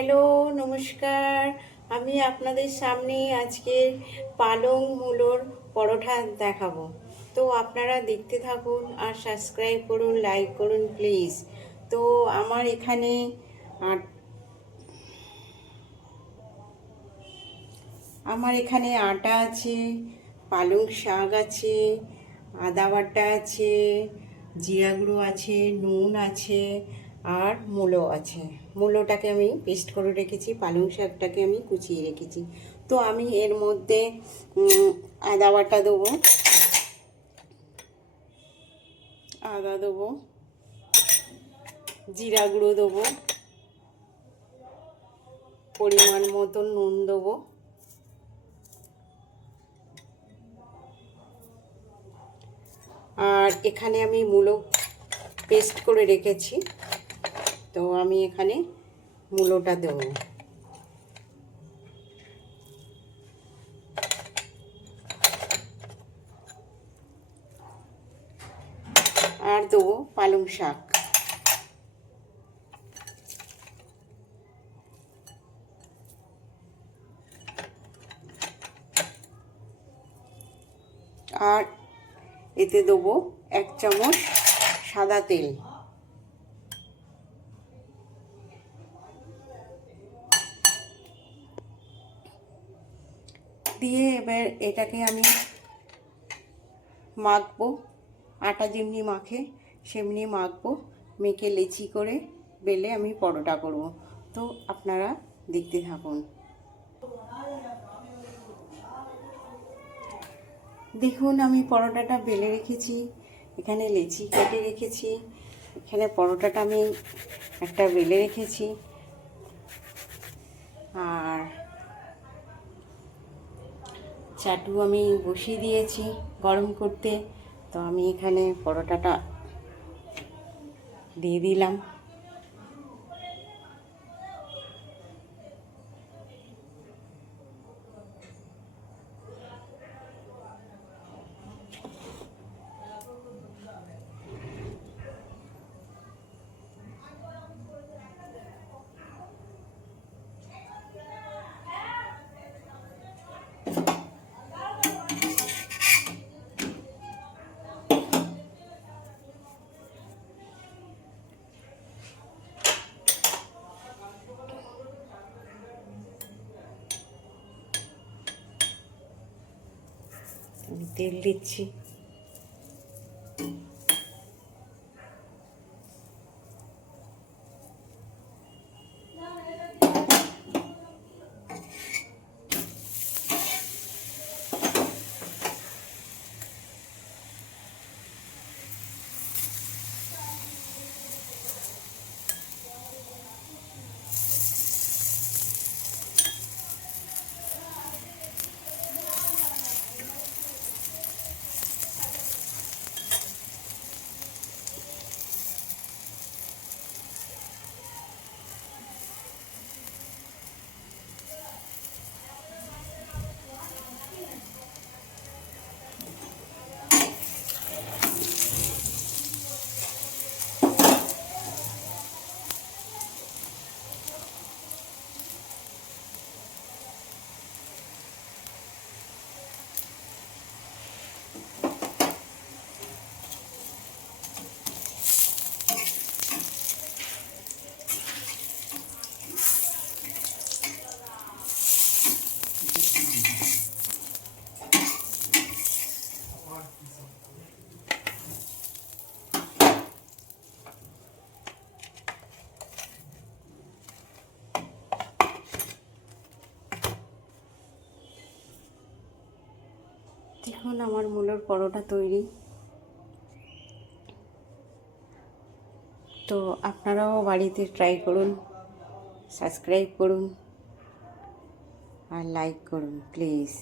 Hello, নমস্কার। আমি আপনাদের সামনে আজকের পালং মূলোর পরোটা দেখাবো। তো আপনারা দেখতে থাকুন আর সাবস্ক্রাইব করুন, লাইক করুন প্লিজ। তো আমার এখানে আটা আছে, পালং শাক আছে, আদা বাটা আছে, জিরা গুঁড়ো আছে, নুন আছে আর মূলো আছে। মূলোটাকে আমি পেস্ট করে রেখেছি, পালং শাকটাকে আমি কুচিয়ে রেখেছি। তো আমি এর মধ্যে আদা বাটা দেবো, আদা দেবো, জিরা গুঁড়ো দেবো, পরিমাণ মতন নুন দেবো, আর এখানে আমি মূলো পেস্ট করে রেখেছি, তো আমি এখানে মূলোটা দেবো। আর দেবো পালং শাক। আর এতে দেবো 1 চামচ সাদা তেল। দিয়ে এবার এটাকে আমি মাখবো, আটা যেমনি মাখে সেমনি মাখবো, মেখে লেচি করে বেলে আমি পরোটা করব। তো আপনারা দেখতে থাকুন। দেখুন আমি পরোটাটা বেলে রেখেছি, এখানে লেচি কেটে রেখেছি, এখানে পরোটাটা আমি একটা বেলে রেখেছি, আর চাটু আমি বসিয়ে দিয়েছি গরম করতে। তো আমি এখানে পরোটাটা দিয়ে দিলাম। আমি তেল দিচ্ছি। দেখুন আমার মূলোর পরোটা তৈরি। তো আপনারাও বাড়িতে ট্রাই করুন, সাবস্ক্রাইব করুন আর লাইক করুন প্লিজ।